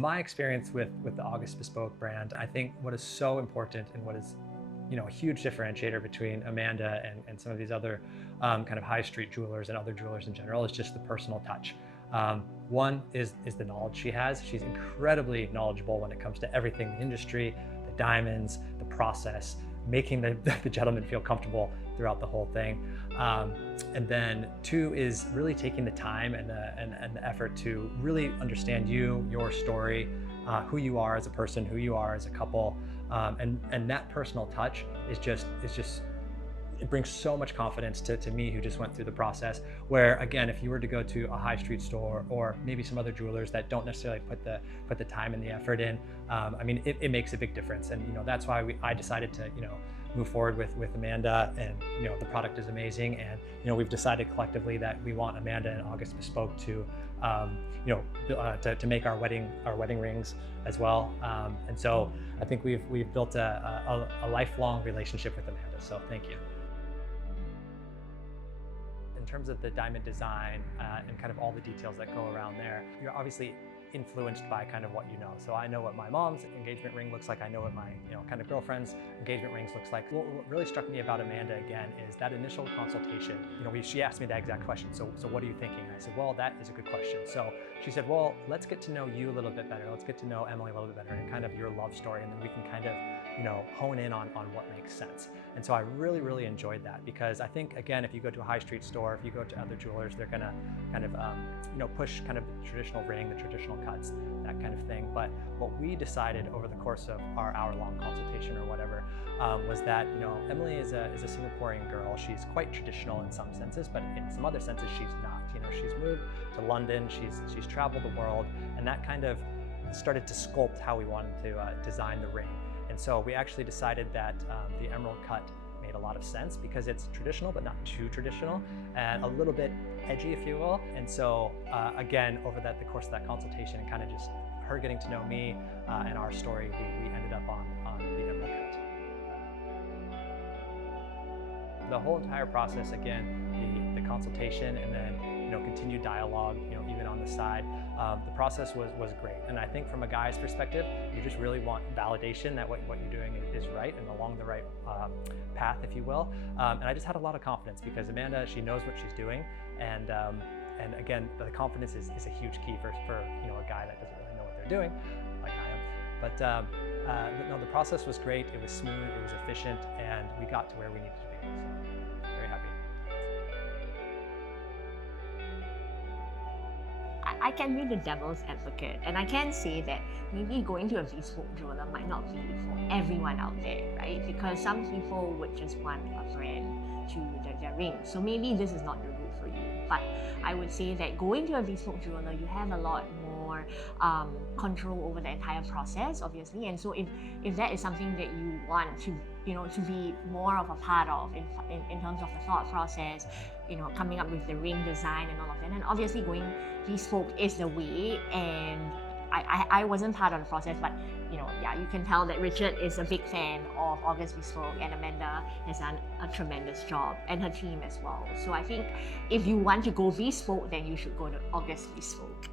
My experience with the August Bespoke brand, I think what is so important and what is a huge differentiator between Amanda and some of these other kind of high street jewelers and other jewelers in general is just the personal touch. One is the knowledge she has. She's incredibly knowledgeable when it comes to everything, the industry, the diamonds, the process, making the gentleman feel comfortable throughout the whole thing. And then two is really taking the time and the effort to really understand you, your story, who you are as a person, who you are as a couple. And that personal touch is just, it brings so much confidence to me who just went through the process, where again, if you were to go to a high street store or maybe some other jewelers that don't necessarily put the time and the effort in, I mean, it makes a big difference. And that's why I decided to move forward with Amanda, and the product is amazing. And we've decided collectively that we want Amanda and August Bespoke to to make our wedding rings as well. And so I think we've built a lifelong relationship with Amanda. So thank you. In terms of the diamond design and kind of all the details that go around there, you're obviously influenced by kind of what you know. So I know what my mom's engagement ring looks like. I know what my kind of girlfriend's engagement rings looks like. What really struck me about Amanda again is that initial consultation. She asked me that exact question. So what are you thinking? And I said, well, that is a good question. So she said, well, let's get to know you a little bit better. Let's get to know Emily a little bit better and kind of your love story, and then we can kind of hone in on what makes sense. And so I really, really enjoyed that, because I think, again, if you go to a high street store, if you go to other jewelers, they're gonna kind of push kind of the traditional ring, the traditional cuts, that kind of thing. But what we decided over the course of our hour-long consultation or whatever was that Emily is a Singaporean girl. She's quite traditional in some senses, but in some other senses she's not. She's moved to London, she's traveled the world, and that kind of started to sculpt how we wanted to design the ring. And so we actually decided that the emerald cut made a lot of sense, because it's traditional but not too traditional, and a little bit edgy, if you will. And so again, over the course of that consultation and kind of just her getting to know me and our story, we ended up on the emerald cut. The whole entire process, again, the consultation and then continued dialogue, even on the side, the process was great. And I think from a guy's perspective, you just really want validation that what you're doing is right and along the right path, if you will. And I just had a lot of confidence, because Amanda, she knows what she's doing, and again, the confidence is a huge key for a guy that doesn't really know what they're doing, like I am. But no, the process was great. It was smooth, it was efficient, and we got to where we needed to be. So very happy. I can be the devil's advocate, and I can say that maybe going to a bespoke jeweler might not be for everyone out there, right? Because some people would just want a friend to their ring. So maybe this is not the route for you. But I would say that going to a bespoke jeweler, you have a lot more control over the entire process, obviously. And so if that is something that you want to to be more of a part of in terms of the thought process, coming up with the ring design and all of that, and obviously going bespoke is the way. And I wasn't part of the process, but yeah, you can tell that Richard is a big fan of August Bespoke, and Amanda has done a tremendous job, and her team as well. So I think if you want to go bespoke, then you should go to August Bespoke.